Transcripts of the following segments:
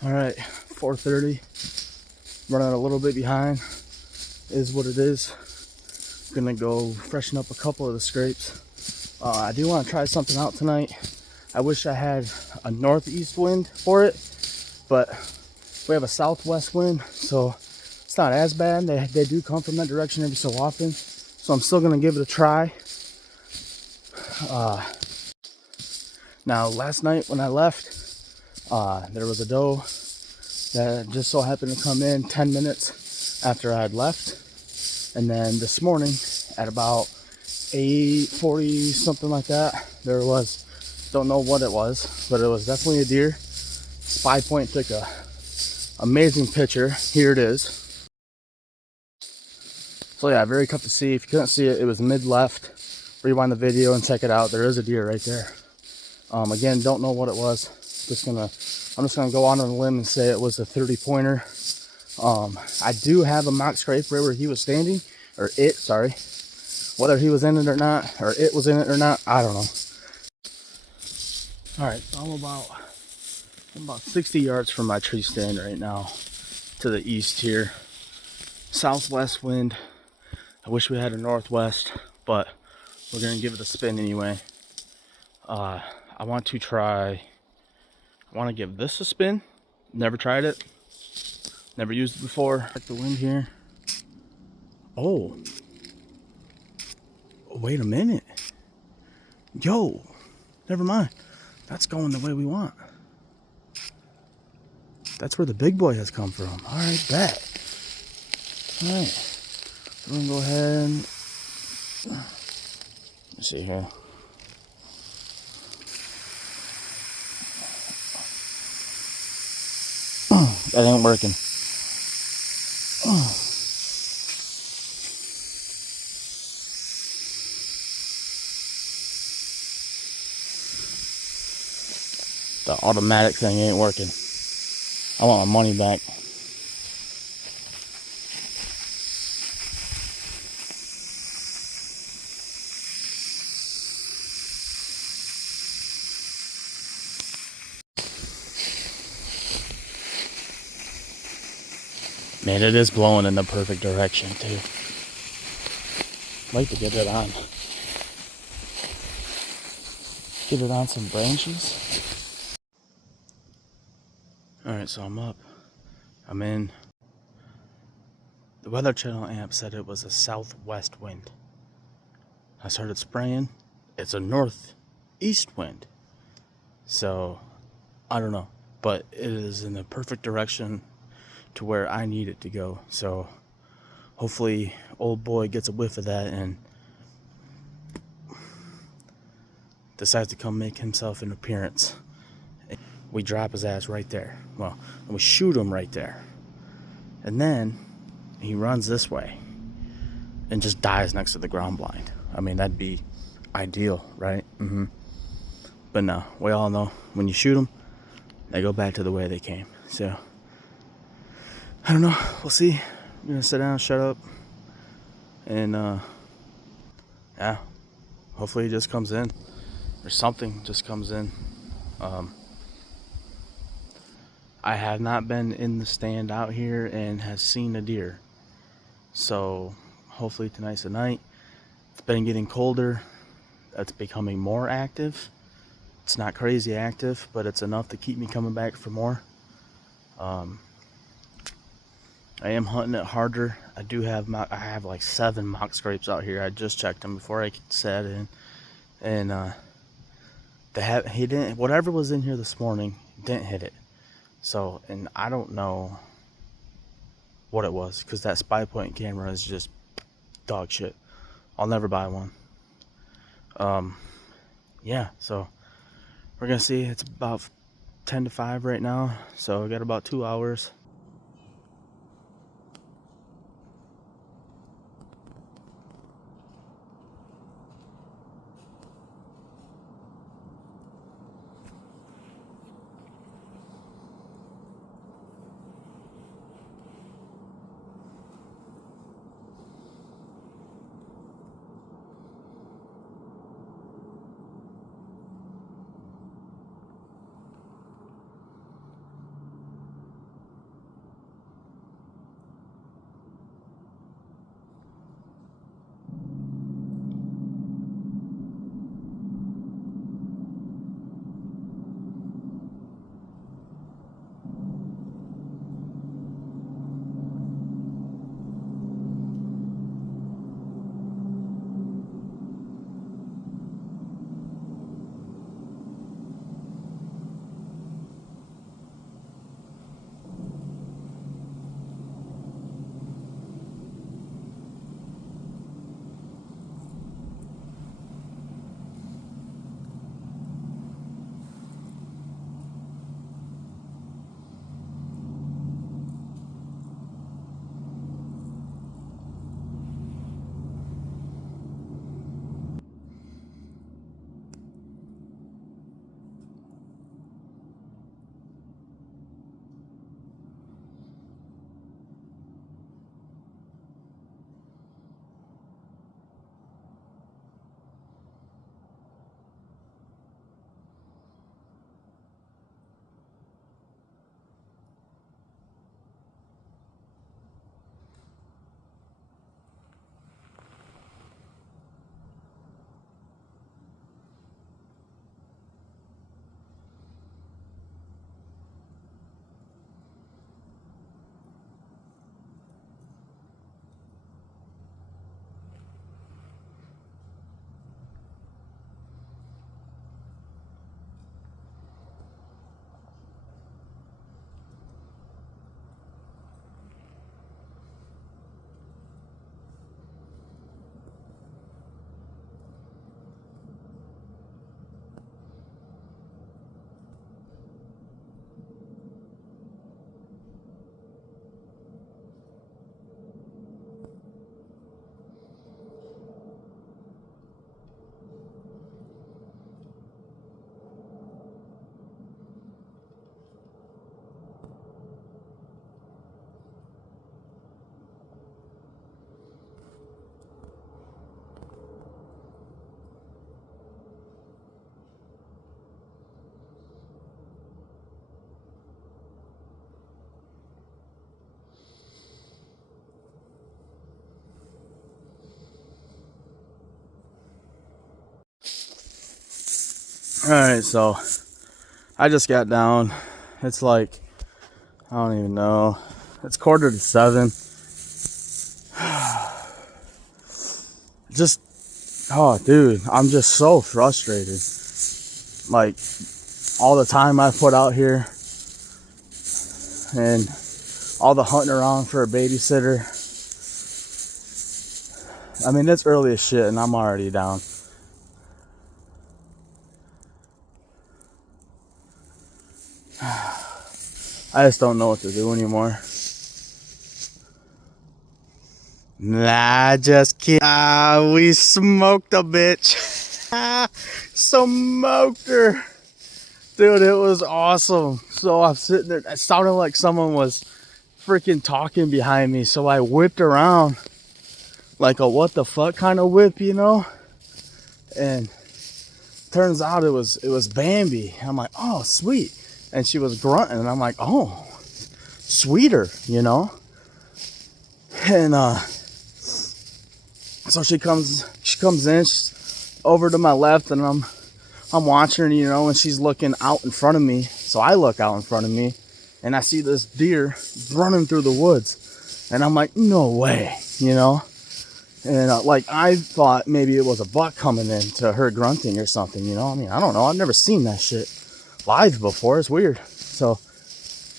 All right, 4:30. Running a little bit behind is what it is. Gonna go freshen up a couple of the scrapes. I do want to try something out tonight. I wish I had a northeast wind for it, but we have a southwest wind, so it's not as bad. They do come from that direction every so often, so I'm still gonna give it a try. Now, last night when I left, there was a doe that just so happened to come in 10 minutes after I had left. And then this morning at about 8:40, something like that, there was, don't know what it was, but it was definitely a deer. Spy Point took a amazing picture. Here it is. So yeah, very tough to see. If you couldn't see it, it was mid-left. Rewind the video and check it out. There is a deer right there. Again, don't know what it was. I'm just gonna go on a limb and say it was a 30-pointer. I do have a mock scrape right where he was standing, or it, sorry. Whether he was in it or not, or it was in it or not, I don't know. All right, so I'm about 60 yards from my tree stand right now, to the east here. Southwest wind. I wish we had a northwest, but we're gonna give it a spin anyway. I want to give this a spin. Never tried it. Never used it before. Check the wind here. Oh, wait a minute. Yo, never mind. That's going the way we want. That's where the big boy has come from. All right, bet. All right, so we're gonna go ahead and let's see here. That ain't working. The automatic thing ain't working. I want my money back. Man, it is blowing in the perfect direction too. I'd like to get it on some branches. All right, so I'm up. I'm in. The Weather Channel app said it was a southwest wind. I started spraying. It's a northeast wind. So, I don't know. But it is in the perfect direction to where I need it to go. So, hopefully, old boy gets a whiff of that and decides to come make himself an appearance. We drop his ass right there. Well, and we shoot him right there. And then he runs this way and just dies next to the ground blind. I mean, that'd be ideal, right? But no, we all know when you shoot them, they go back to the way they came. So, I don't know. We'll see. I'm gonna sit down, shut up, and yeah, hopefully he just comes in, or something just comes in. I have not been in the stand out here and has seen a deer. So hopefully tonight's the night. It's been getting colder. It's becoming more active. It's not crazy active, but it's enough to keep me coming back for more. I am hunting it harder. I have like 7 mock scrapes out here. I just checked them before I set in, and he didn't. Whatever was in here this morning didn't hit it. So, and I don't know what it was, because that Spy Point camera is just dog shit. I'll never buy one. Yeah, so we're gonna see. It's about 10 to 5 right now, so we got about 2 hours. Alright, so I just got down. It's like, I don't even know. It's 6:45. Just, oh dude, I'm just so frustrated. Like, all the time I put out here and all the hunting around for a babysitter. I mean, it's early as shit and I'm already down. I just don't know what to do anymore. Nah, just kidding. We smoked a bitch. Smoked her. Dude, it was awesome. So I'm sitting there. It sounded like someone was freaking talking behind me. So I whipped around like a what the fuck kind of whip, you know? And turns out it was Bambi. I'm like, oh, sweet. And she was grunting. And I'm like, oh, sweeter, you know? And so she comes in, she's over to my left, and I'm watching her, you know, and she's looking out in front of me. So I look out in front of me, and I see this deer running through the woods, and I'm like, no way, you know. And like I thought maybe it was a buck coming in to her grunting or something, you know. I mean, I don't know. I've never seen that shit live before. It's weird. So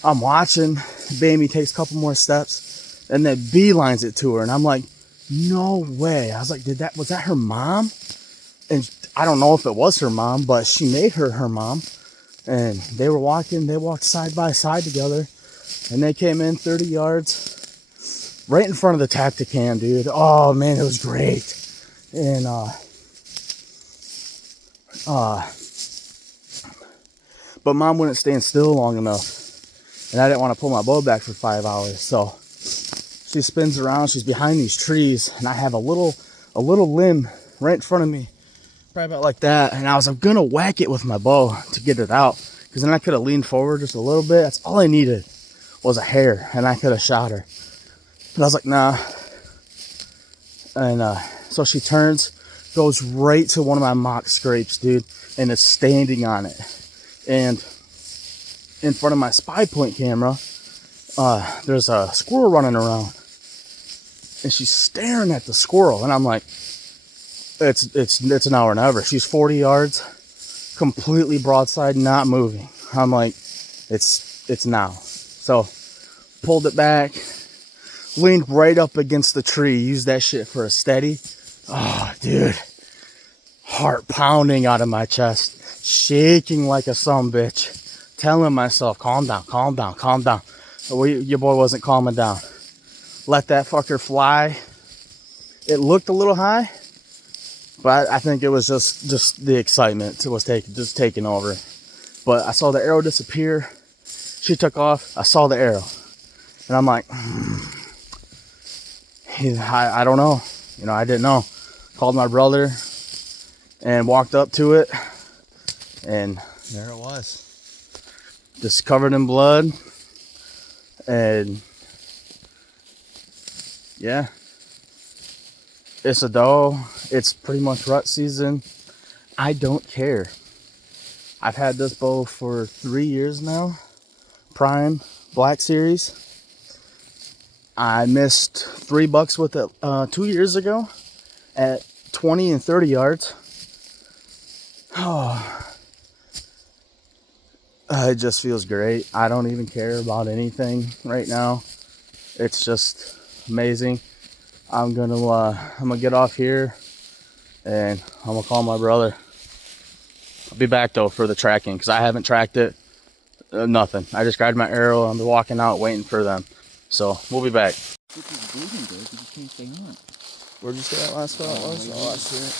I'm watching. Bambi takes a couple more steps, and then beelines it to her, and I'm like, no way. I was like, was that her mom? And I don't know if it was her mom, but she made her mom. And they walked side by side together, and they came in 30 yards right in front of the Tactacam, dude. Oh man, it was great. And but mom wouldn't stand still long enough, and I didn't want to pull my bow back for 5 hours. So she spins around, she's behind these trees, and I have a little limb right in front of me, probably about like that. And I'm gonna whack it with my bow to get it out, because then I could have leaned forward just a little bit. That's all I needed was a hair, and I could have shot her. But I was like, nah. And so she turns, goes right to one of my mock scrapes, dude, and is standing on it. And in front of my spy point camera, there's a squirrel running around, and she's staring at the squirrel, and I'm like, it's now or never. She's 40 yards, completely broadside, not moving. I'm like, it's now. So pulled it back, leaned right up against the tree, used that shit for a steady. Oh, dude, heart pounding out of my chest, shaking like a sumbitch, telling myself, calm down, calm down, calm down. Your boy wasn't calming down. Let that fucker fly. It looked a little high, but I think it was just the excitement was taking over. But I saw the arrow disappear. She took off. I saw the arrow, and I'm like, I don't know. You know, I didn't know. Called my brother and walked up to it, and there it was, just covered in blood. And yeah, it's a doe. It's pretty much rut season. I don't care. I've had this bow for 3 years now. Prime Black Series. I missed 3 bucks with it 2 years ago at 20 and 30 yards. Oh, it just feels great. I don't even care about anything right now. It's just amazing. I'm gonna get off here, and I'm gonna call my brother. I'll be back though for the tracking, because I haven't tracked it. Nothing. I just grabbed my arrow. I'm walking out waiting for them. So we'll be back. Where'd you say that last spot was? Oh, I see it.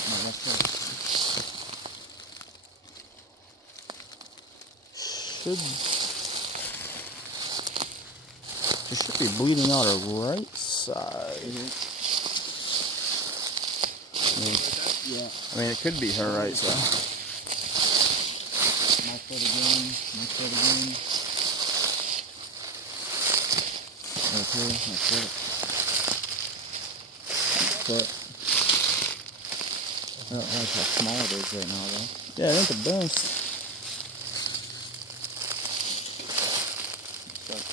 It should be bleeding out her right side. I mean, it could be her right side. My foot again. That's it. I don't like how small it is right now, though. Yeah, it ain't the best. Stuck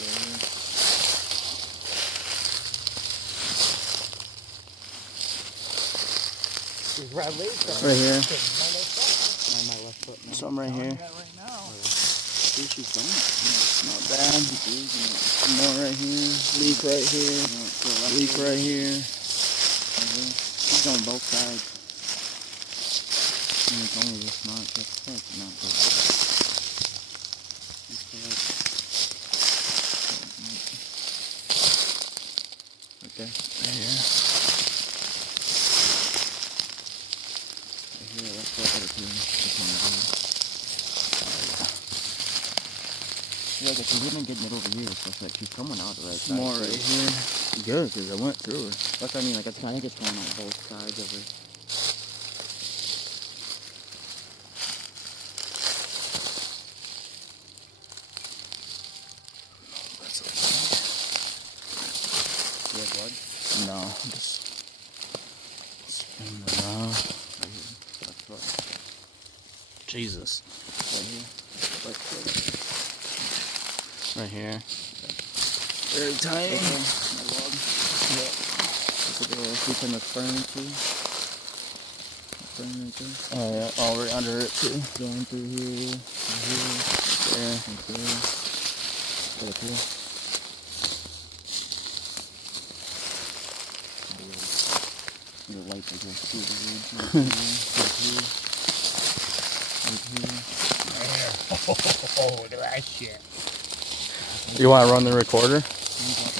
right here. Right here. My left foot. No. Some right here. Right now. She's done. Not bad. More right here. Leak right here. Leak right here. She's on both sides. And it's only this much. That's not good. Okay. Right here. Right here, that's what other two. Yeah, because she's even getting it over here, so it's like she's coming out the right side. More right here. Good, because I went through her. That's what I mean, like, I think it's going on both sides of her. Do you have blood? No, just spin it around. Right here. Left foot. Jesus. Right here. Left foot. Right here. Very tiny. Okay. My log. Yep. Look at the sheep in the fern, too. Fern right there. Oh, yeah. All right under it, too. Going through here. Here. There. Right there. Right up here. The lights are going through the wood. Right here. Oh, look at that shit. You want to run the recorder?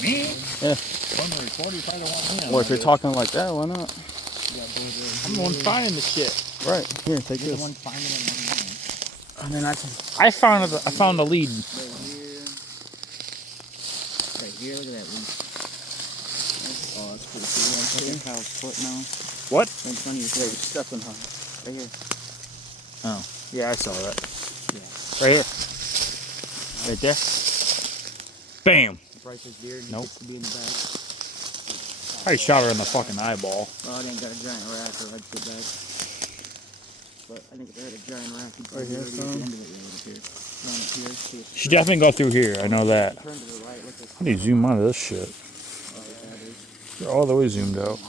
Me? Yeah. Run the recorder, you probably don't want me on Well, if you're it. talking like that, why not? I'm the one finding the shit. Right. Here, take You're the this. one finding it online. And then I can... I found the lead. Right here. Right here, look at that leaf. Oh, that's pretty cool. I'm taking Kyle's foot now. What? It's funny you say stepping on. Right here. Yeah, I saw that. Yeah. Right here. Right there. Bam. Bryce's deer. He Nope. gets to be in the back. I shot her in the fucking eyeball. Well, I didn't got a giant rack or I'd sit back. But I think if I had a giant rack, you'd Right here, at the son? end of it right up here. Run up here, see if She definitely go through here. I know that. turn to the right, look at How do you zoom out of this shit? that is. You're all the way zoomed out.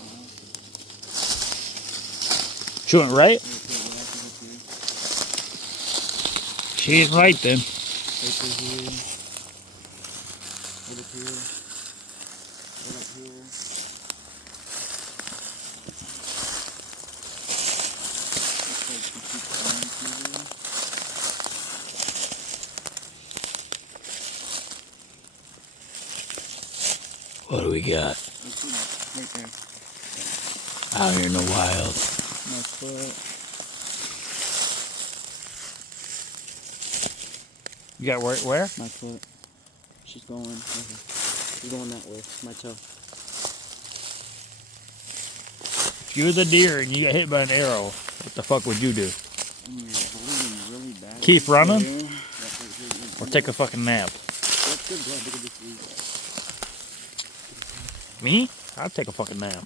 She went right? She ain't right then. Right through here. Right up here. Right up here. Looks like she keeps going through there. What do we got? Right there. Out here in the wild. My foot. You got where? My foot. She's going. Okay. She's going that way. My toe. If you were the deer and you got hit by an arrow, what the fuck would you do? And you're bleeding really bad. Keep running? Yeah. That's right here. Or take a fucking nap? That's good blood. Look at this lead. Me? I'd take a fucking nap.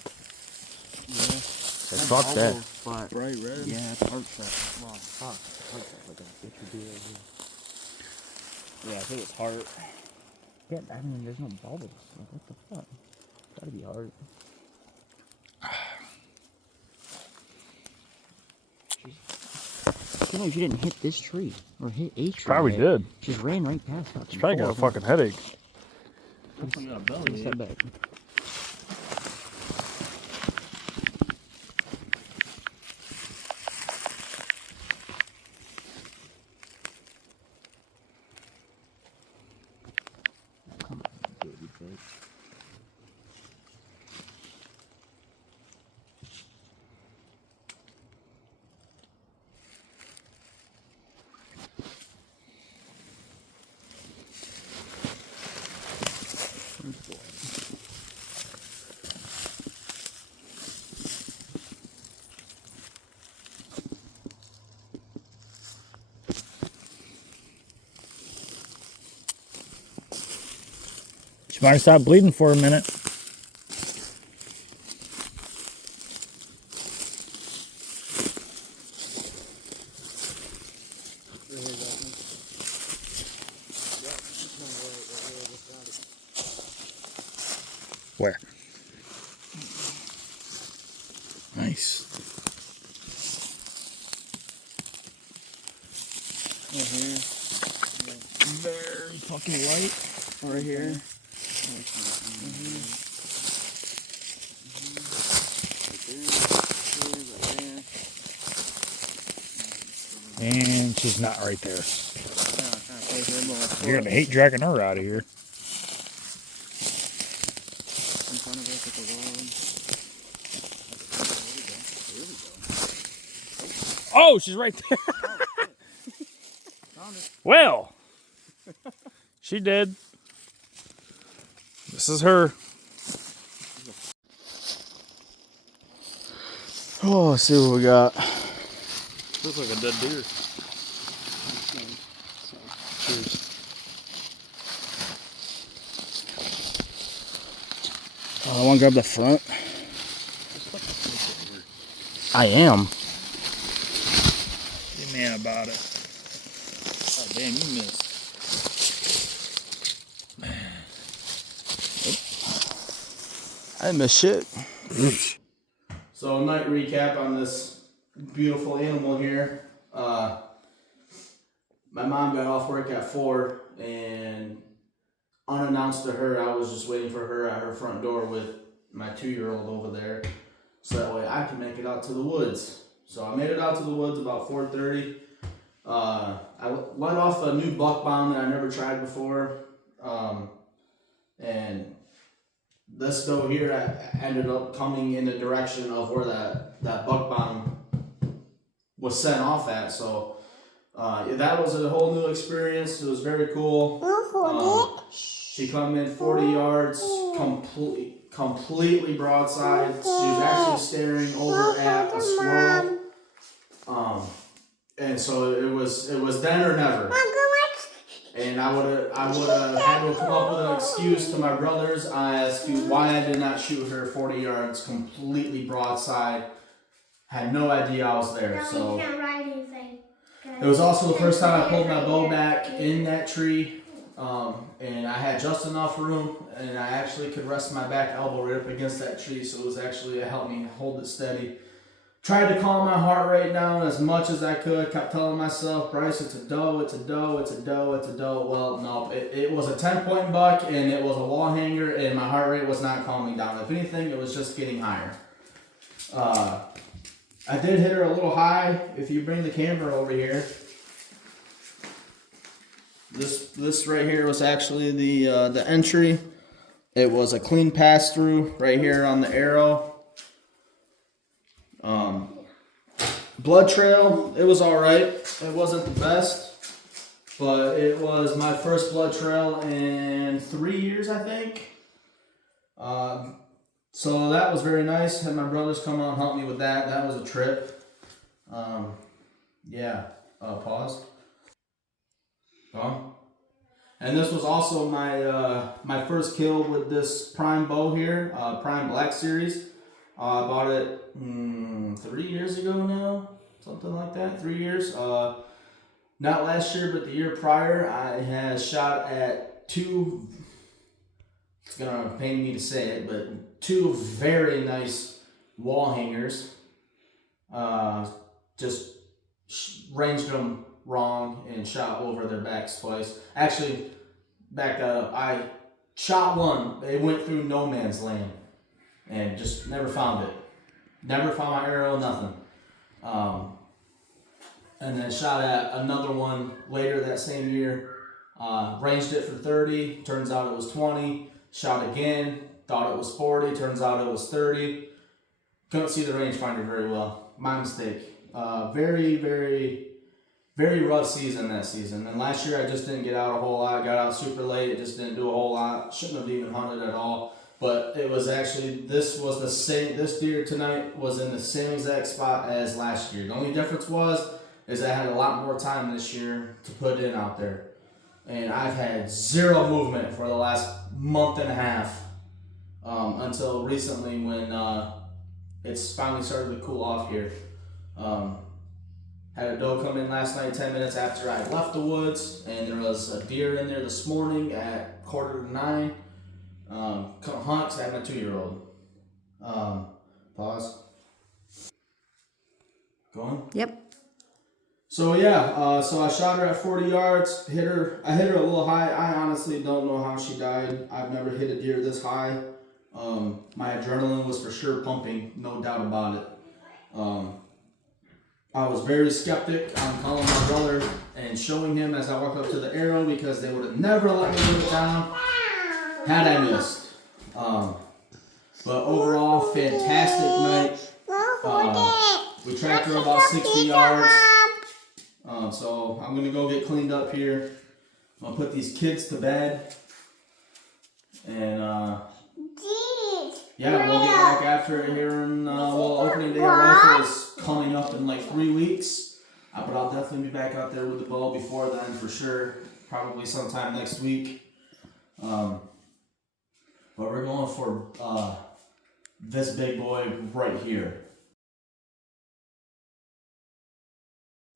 Yeah. Said, fuck that. But Right, red. yeah, it's heart shot. Wow, fuck. Heart shot like that. It should be right here. Yeah, I think it's heart. Yeah, I mean, there's no bubbles. Like, what the fuck? It's gotta be heart. I can't believe she didn't hit this tree. Or hit a tree. Probably right? did. She just ran right past us. She's probably got a fucking headache. Take a step back. Come on, baby face. She might have stopped bleeding for a minute. Where? Nice. Right here. Very fucking light. Right here. And she's not right there. You're gonna hate dragging her out of here. In front of us at the road. Oh, she's right there. Well, she did. This is her. Oh, let's see what we got. Looks like a dead deer. Cheers. I want to grab the front. I am. Be man about it. Oh, damn, you missed. I didn't miss shit. So, night recap on this beautiful animal here. My mom got off work at 4, and unannounced to her, I was just waiting for her at her front door with my 2-year-old over there, so that way I can make it out to the woods. So I made it out to the woods about 4:30. I let off a new buck bomb that I never tried before, and this doe here ended up coming in the direction of where that buck bomb was sent off at. So that was a whole new experience. It was very cool. She come in 40 yards, completely broadside. She was actually staring over at a squirrel. And so it was then or never. And I would have had to come up with an excuse to my brothers as to why I did not shoot her 40 yards completely broadside. Had no idea I was there. So it was also the first time I pulled my bow back in that tree. And I had just enough room, and I actually could rest my back elbow right up against that tree, so it helped me hold it steady. Tried to calm my heart rate down as much as I could, kept telling myself, Bryce, it's a doe, it's a doe, it's a doe, it's a doe. Well, no, it was a 10-point buck, and it was a wall hanger, and my heart rate was not calming down. If anything, it was just getting higher. I did hit her a little high. If you bring the camera over here, this right here was actually the entry. It was a clean pass through right here on the arrow. Blood trail, it was all right. It wasn't the best, but it was my first blood trail in 3 years, I think. So that was very nice. Had my brothers come out and help me with that. That was a trip. Yeah. Pause. And this was also my first kill with this Prime bow here, Prime Black Series. I bought it 3 years ago now, something like that. 3 years. Not last year, but the year prior, I had shot at two. It's gonna pain me to say it, but two very nice wall hangers. Just ranged them wrong and shot over their backs twice. Actually, back that up. I shot one. It went through no man's land. And just never found it. Never found my arrow, nothing. And then shot at another one later that same year. Ranged it for 30. Turns out it was 20. Shot again. Thought it was 40. Turns out it was 30. Couldn't see the rangefinder very well. My mistake. Very, very, very rough season that season. And last year I just didn't get out a whole lot. Got out super late. It just didn't do a whole lot. Shouldn't have even hunted at all. But it was actually, this deer tonight was in the same exact spot as last year. The only difference is I had a lot more time this year to put in out there. And I've had zero movement for the last month and a half until recently when it's finally started to cool off here. Had a doe come in last night 10 minutes after I left the woods, and there was a deer in there this morning at 8:45. Hunt, I have a 2-year-old. Pause. Going? Yep. So yeah, so I shot her at 40 yards, hit her. I hit her a little high. I honestly don't know how she died. I've never hit a deer this high. My adrenaline was for sure pumping, no doubt about it. I was very skeptic on calling my brother and showing him as I walked up to the arrow because they would have never let me put it down had I missed. But overall, fantastic night. We tracked her about 60 yards. So I'm gonna go get cleaned up here. I'm gonna put these kids to bed. And yeah, we'll get back after it here. And well, opening day of rifle is coming up in like 3 weeks. But I'll definitely be back out there with the bow before then for sure. Probably sometime next week. But we're going for this big boy right here.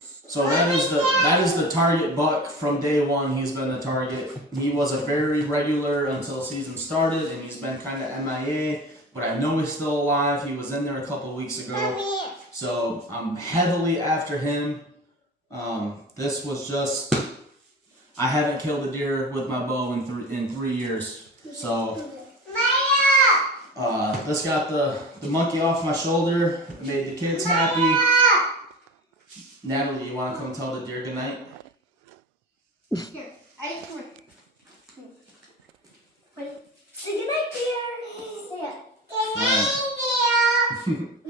So that is the target buck from day one. He's been the target. He was a very regular until season started, and he's been kind of MIA. But I know he's still alive. He was in there a couple weeks ago, so I'm heavily after him. This was just I haven't killed a deer with my bow in 3 years. So this got the monkey off my shoulder. Made the kids happy. Natalie, you want to come tell the deer goodnight? Here, I just come here. Wait, say goodnight, dear. Say it. Good night, dear.